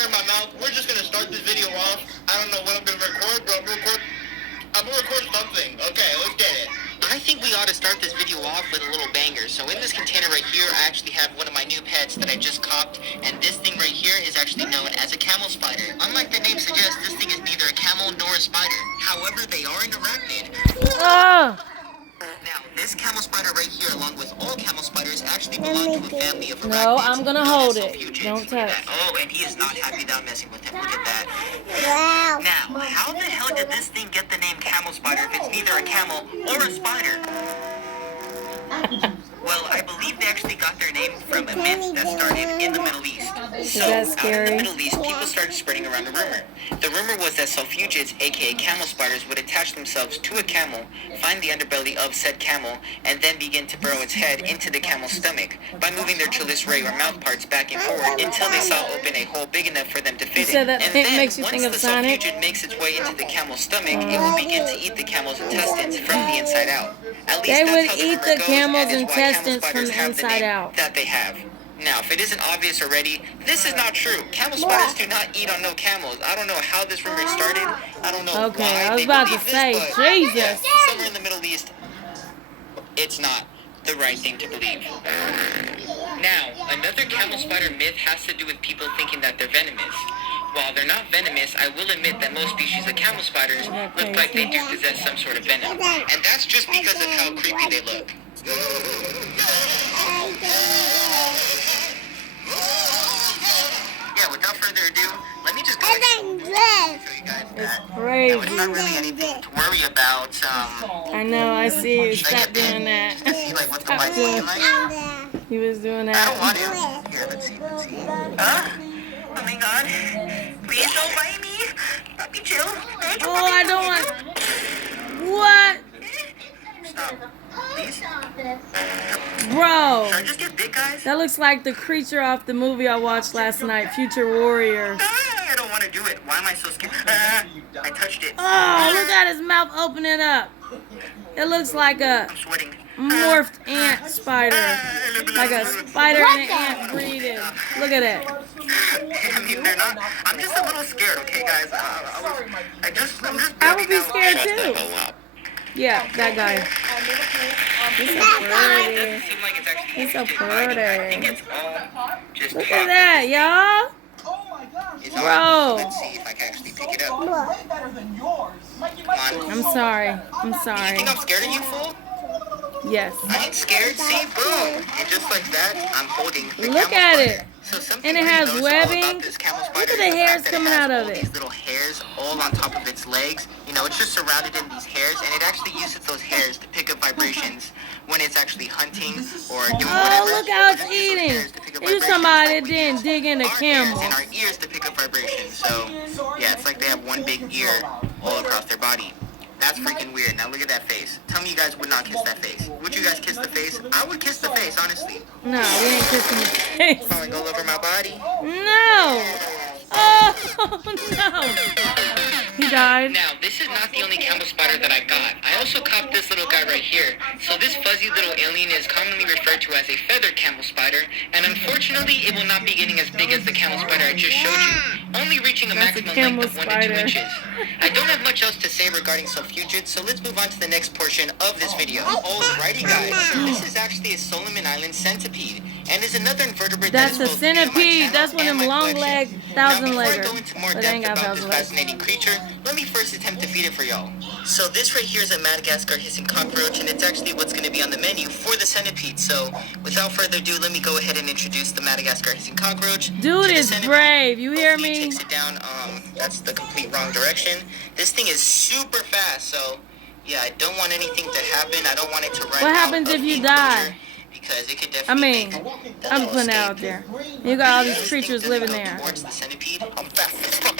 hammer in my mouth. We're just gonna start this video off. I don't know what I'm gonna record, but I'm gonna record something. Okay, let's get it. I think we ought to start this video off with a little banger. So in this container right here, I actually have one of my new pets that I just copped, and this thing right here is actually known as a camel spider. Unlike the name suggests, this thing is neither a camel nor a spider. However, they are an arachnid. Now, this camel spider right here, along with all camel spiders, actually belong to a family of arachnids. No, I'm gonna hold it. Don't touch. Oh, and he is not happy that I'm messing with him. Look at that. Wow. Now, how the hell did this thing get the name camel spider if it's neither a camel or a spider? Well, I believe they actually got their name from a myth that started in the Middle East. So, out in the Middle East, people started spreading around a rumor. The rumor was that sulfugids, aka camel spiders, would attach themselves to a camel, find the underbelly of said camel, and then begin to burrow its head into the camel's stomach by moving their chelicerae or mouth parts back and forward until they saw open a hole big enough for them to fit in. And then, once the sulfugid makes its way into the camel's stomach, it will begin to eat the camel's intestines from the inside out. At least they that's would how the eat rumor the goes, camel's and it's why intestines from the inside out. That they have. Now, if it isn't obvious already, this is not true. Camel spiders do not eat on no camels. I don't know how this rumor started. I don't know why I was about to say, this, Jesus. Yeah, somewhere in the Middle East, it's not the right thing to believe. Now, another camel spider myth has to do with people thinking that they're venomous. While they're not venomous, I will admit that most species of camel spiders look like they do possess some sort of venom. And that's just because of how creepy they look. Yeah, without further ado, let me just go ahead and show you guys that. It's crazy. Now, it's not really anything to worry about. I know, I see you. Stop doing that. See, like, what's the light looking like? He was doing that. I don't want to. Here, let's see. Oh my god. Please don't bite me. Let me chill. Oh, I don't want... What? Stop. Please. Bro. Should I just get big, guys? That looks like the creature off the movie I watched last night, Future Warrior. I don't want to do it. Why am I so scared? I touched it. Oh, look at his mouth opening up. It looks like a sweating. Morphed ant spider. Like a spider and an ant breeding. Look at it. I mean, they're not. I'm just a little scared, okay, guys? I would be scared too. Yeah, that guy. He's so pretty. He's so pretty. Look at that, y'all. Bro. Let's see if I can actually pick it up. I'm sorry. You think I'm scared of you, fool? Yes. I ain't scared. See, boom. And just like that, I'm holding the Look at spider. it. So and it has webbing. Look at the hairs coming out of it. These little hairs all on top of its legs. You know, it's just surrounded in these hairs, and it actually uses those hairs to pick up vibrations when it's actually hunting or doing whatever. Oh, look how it's eating. You somebody didn't dig in a camel. And our ears to pick up vibrations. So, yeah, it's like they have one big ear all across their body. That's freaking weird. Now look at that face. Tell me you guys would not kiss that face. Would you guys kiss the face? I would kiss the face, honestly. No, we ain't kissing the face. Falling all over my body. No. Oh, no. He died. Now, this is not the only camel spider that I got. I also caught this little guy right here. So this fuzzy little alien is commonly referred to as a feathered camel spider, and unfortunately, it will not be getting as big as the camel spider I just showed you, only reaching a maximum length of 1 to 2 inches. I don't have much else to say regarding sulfugids, so let's move on to the next portion of this video. Alrighty, guys. So this is actually a Solomon Island centipede, and is another invertebrate that is both centipede. That's one of them long-legged, thousand-legger. Before I go into more depth about this fascinating creature, let me first attempt to feed it for y'all. So this right here is a Madagascar hissing cockroach, and it's actually what's going to be on the menu for the centipede. So without further ado, let me go ahead and introduce the Madagascar hissing cockroach. Dude is brave. You hear me? He takes it down. That's the complete wrong direction. This thing is super fast, so yeah, I don't want anything to happen. I don't want it to run. What happens if you die? Because it could definitely I'm putting it out there. You got all these creatures living there. Towards the centipede. I'm fast as fuck.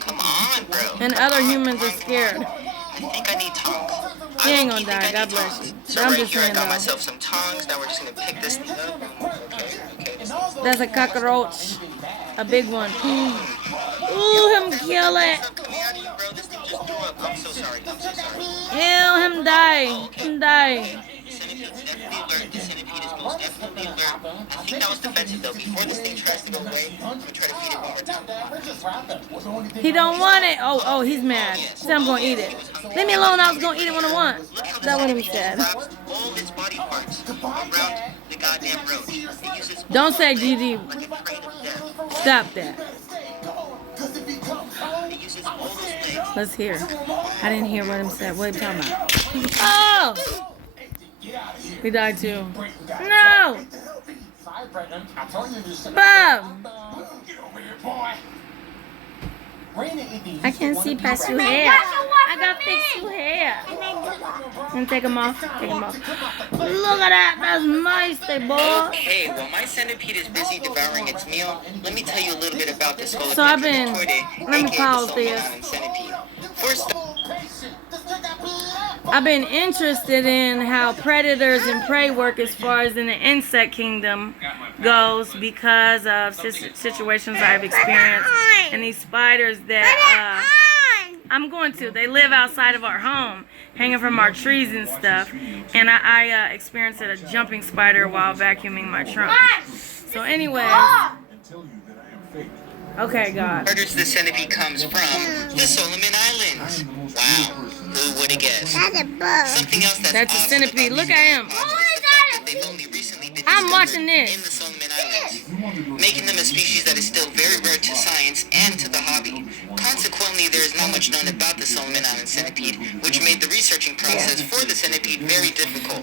Come on, bro. And other humans are scared. I think I need tongs. He ain't gonna die. God bless you. So I'm right just here, I saying got though. myself some tongs. Now we're just gonna pick this thing up. Okay. That's a cockroach. A big one. Ooh, him kill it. I'm so sorry. Ew, him die. Him die. The centipede is most definitely alert. I think that was defensive though. Before this thing tries to go away, we try to feed it one more time. He don't want it. Oh, he's mad. He said I'm gonna eat it. Leave me alone. I was gonna eat it when I want. That's what he said. All its body parts around the goddamn roach. It uses Don't say GD. like a crane of death. Stop that. It uses all those legs. Let's hear. I didn't hear what he said. What are you talking about? Oh! He died too. No! Bob! I can't see past your hair. I gotta fix your hair. And take them off. Take them off. Look at that. That's nice, they boy. Okay, while my centipede is busy devouring its meal, let me tell you a little bit about this So I've been. Let me pause this. First, I've been interested in how predators and prey work as far as in the insect kingdom goes because of situations I've experienced. And these spiders that they live outside of our home, hanging from our trees and stuff. And I experienced a jumping spider while vacuuming my trunk. So anyway. Okay, God. Predators the centipede comes from the Solomon Islands. Wow, who would have guessed? Something else That's a centipede. Look at him. I'm watching this. In the Solomon Islands, making them a species that is still very rare to science and to the hobby. Consequently, there is not much known about the Solomon Island centipede, which made the researching process for the centipede very difficult.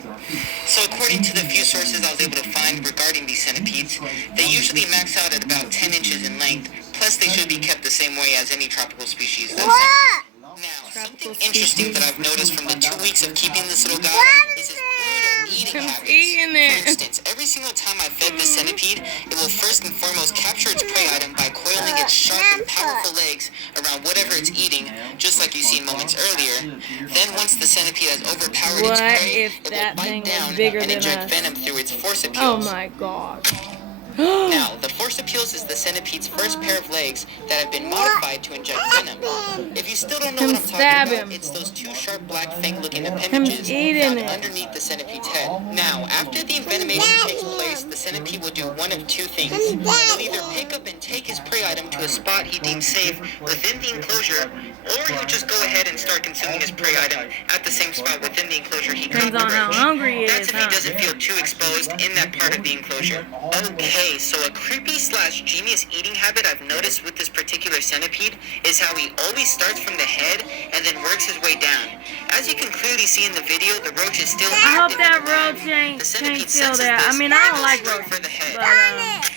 So according to the few sources I was able to find regarding these centipedes, they usually max out at about 10 inches in length, plus they should be kept the same way as any tropical species. Now, something interesting that I've noticed from the 2 weeks of keeping this little guy is his brutal eating habits. For instance, every single time I fed this centipede, it will first and foremost capture its prey item by coiling its sharp and powerful legs around whatever it's eating, just like you seen moments earlier. Then once the centipede has overpowered its prey, it will bite down and inject venom through its forceps. Oh my God. Now, the forceps is the centipede's first pair of legs that have been modified to inject venom. If you still don't know what I'm talking about, it's those two sharp black fang-looking appendages found underneath the centipede's head. Now, after the envenomation takes place, the centipede will do one of two things. He'll either pick up and take his prey item to a spot he deems safe within the enclosure, or he'll just go ahead and start consuming his prey item at the same spot within the enclosure he caught the Depends on how roach. hungry he is, That's if he doesn't feel too exposed in that part of the enclosure. Okay, so a creepy/genius eating habit I've noticed with this particular centipede is how he always starts from the head and then works his way down. As you can clearly see in the video, the roach is still I hope active that in the mouth. roach ain't The centipede can't feel senses that. this I mean, I don't and like will strike roaches, for the head. but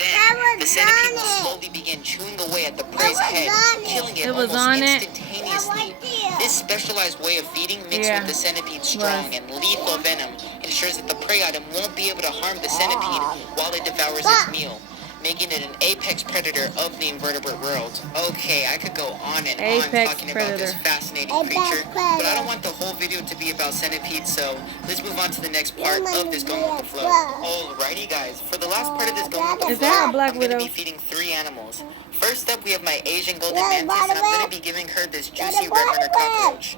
Then, the centipede will slowly begin chewing away at the prey's head, killing it was almost on it. instantaneously. This specialized way of feeding mixed with the centipede's strong and lethal venom ensures that the prey item won't be able to harm the centipede while it devours its meal, making it an apex predator of the invertebrate world. Okay, I could go on and on talking about this fascinating creature, but I don't want the whole video to be about centipedes, so let's move on to the next part of this Going With the Flow. Alrighty guys, for the last part of this Going With the Flow, I'm going to be feeding 3 animals. First up, we have my Asian golden mantis, and I'm going to be giving her this juicy red runner cockroach.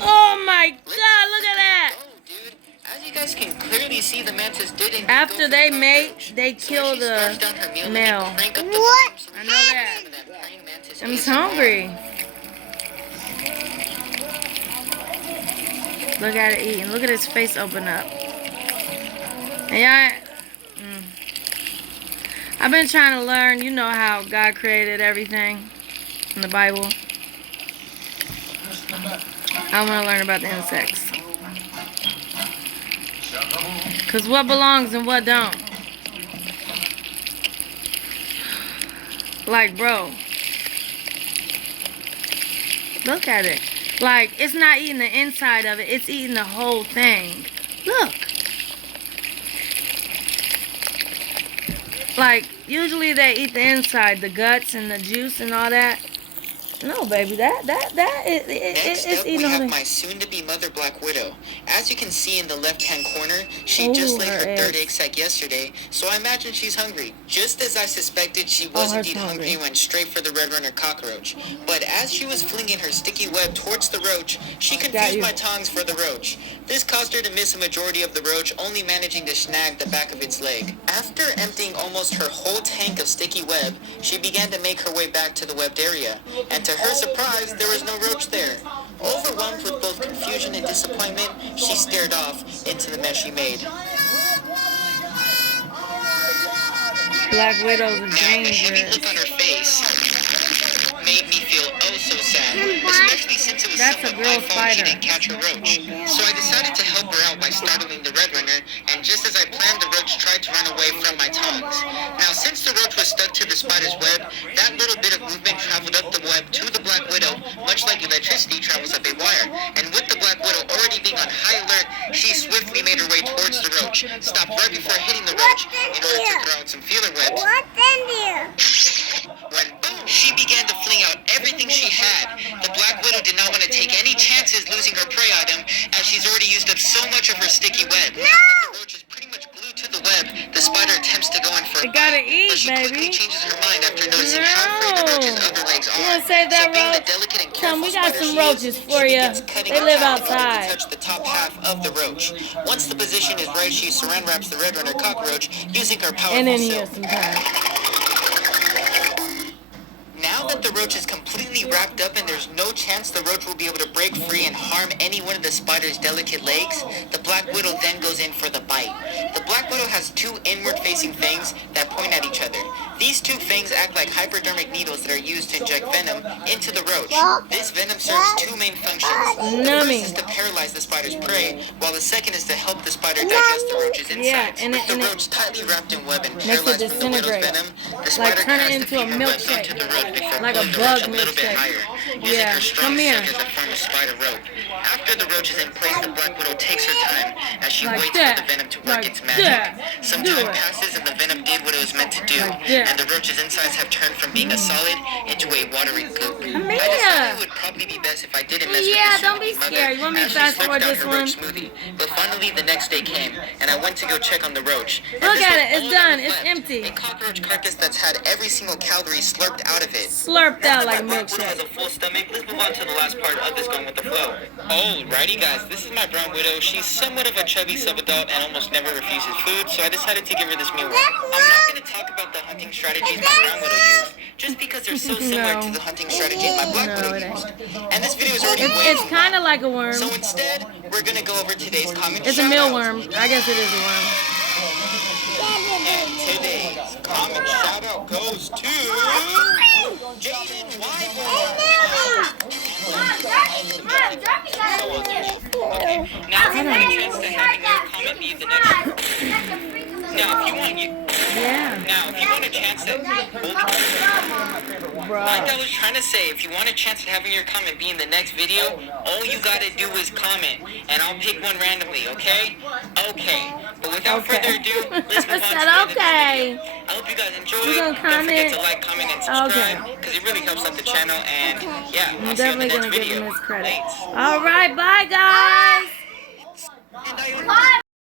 oh my God, look at that. Dude. As you guys can clearly see, the mantis didn't. After they mate, they kill the male. What? I know that. I'm hungry. Look at it eating. Look at his face open up. And I've been trying to learn, you know how God created everything in the Bible. I want to learn about the insects. Because what belongs and what don't. Like, bro. Look at it. Like, it's not eating the inside of it. It's eating the whole thing. Look. Like, usually they eat the inside, the guts and the juice and all that. No, baby, Next it's up, we eating have all my the. soon-to-be mother Black Widow. As you can see in the left-hand corner, she Ooh, just laid her her third eggs. egg sack yesterday, so I imagine she's hungry. Just as I suspected, she Oh, was her indeed hungry. hungry and went straight for the red runner cockroach. But as she was flinging her sticky web towards the roach, she confused you. my tongs for the roach. This caused her to miss a majority of the roach, only managing to snag the back of its leg. After emptying almost her whole tank of sticky web, she began to make her way back to the webbed area. And to her surprise, there was no roach there. Overwhelmed with both confusion and disappointment, she stared off into the mess she made. Black Widow's are Now, the heavy dangerous. look on her face made me feel oh so sad, especially since it was That's a somewhat girl my fault she spider. didn't catch her roach. So I decided to help her out by startling the red runner, and just as I planned, the roach tried to run away from my tongs. Now, since the roach was stuck to the spider's web, that little bit of movement traveled up the web to the Black Widow, much like electricity travels up a wire. And with the Black Widow already being on high alert, she swiftly made her way towards the roach, stopped right before hitting the roach in order to throw out some feeler webs. When boom, she began to fling out everything she had. The Black Widow did not want to take any chances losing her prey item, as she's already used up so much of her sticky web. Now that the roach is pretty much glued to the web, the spider attempts to go in for a It gotta bite, eat, but she quickly baby. changes her mind after noticing how free the roach's other legs are. You wanna save that So being the roach? delicate and Come, we careful got spider some she is, roaches for she ya. begins cutting They it live out in order to outside. touch the top half of the roach. Once the position is right, she saran wraps the red runner cockroach using her powerful And in here silk. sometimes. Now that the roach is completely wrapped up and there's no chance the roach will be able to break free and harm any one of the spider's delicate legs, the Black Widow then goes in for the bite. The Black Widow has two inward-facing fangs that point at each other. These two fangs act like hypodermic needles that are used to inject venom into the roach. This venom serves two main functions. The Numbing. first is to paralyze the spider's prey, while the second is to help the spider digest the roach's insides. and With the it roach tightly wrapped in web and makes it paralyzed from the widow's disintegrate. venom, the Like spider turn it tries to into a feed her web milkshake. into the roach before Like a pulling the bug roach a little bit milkshake. higher, using Yeah, her strong come here. silk as a form of spider rope. After the roach is in place, the Black Widow takes her time as she Like waits that. for the venom to work Like its magic. that. Some Do time it. passes and the venom did what it was meant to do, Like that. and the roach's insides have turned from being a solid into a watery goop. Come I here. decided it would probably be best if I didn't mess Yeah, with the don't be soon-to-be mother scared. You want me to as she fast slurped forward down this her one? roach smoothie. But finally the next day came, and I went to go check on the roach. And Look this at was it. It's all done. that It's was left, empty. a cockroach carcass that's had every single calorie slurped out of it. Slurped out like a My Black Widow has milkshake. a full stomach. Let's move on to the last part of this Going with the Flow. Alrighty guys, this is my brown widow. She's somewhat of a chubby subadult and almost never refuses food, so I decided to give her this meal. I'm not going to talk about the hunting strategies my brown widow used, just because they're so similar No. to the hunting strategies my Black No, Widow it ain't. used. And this video is already way It's too kind of long. like a worm. So instead, we're going to go over today's comment It's a shout-outs. mealworm. I guess it is a worm. And today's comment shout-out goes to Jaden Okay, now if you want a chance to having your comment be the next. Now, if you want Yeah. Now, if you want a chance to Bruh. like I was trying to say, if you want a chance at having your comment be in the next video, all you gotta do is comment, and I'll pick one randomly, okay? Okay. But without Okay. further ado, let's move on to Said the end of this okay. video. I hope you guys enjoy You it. gonna Don't forget comment? to like, comment, and subscribe, Okay. because it really helps out the channel, and yeah, I'm I'll see you in the definitely next gonna give video. him his credit. Thanks. All right, bye guys. And I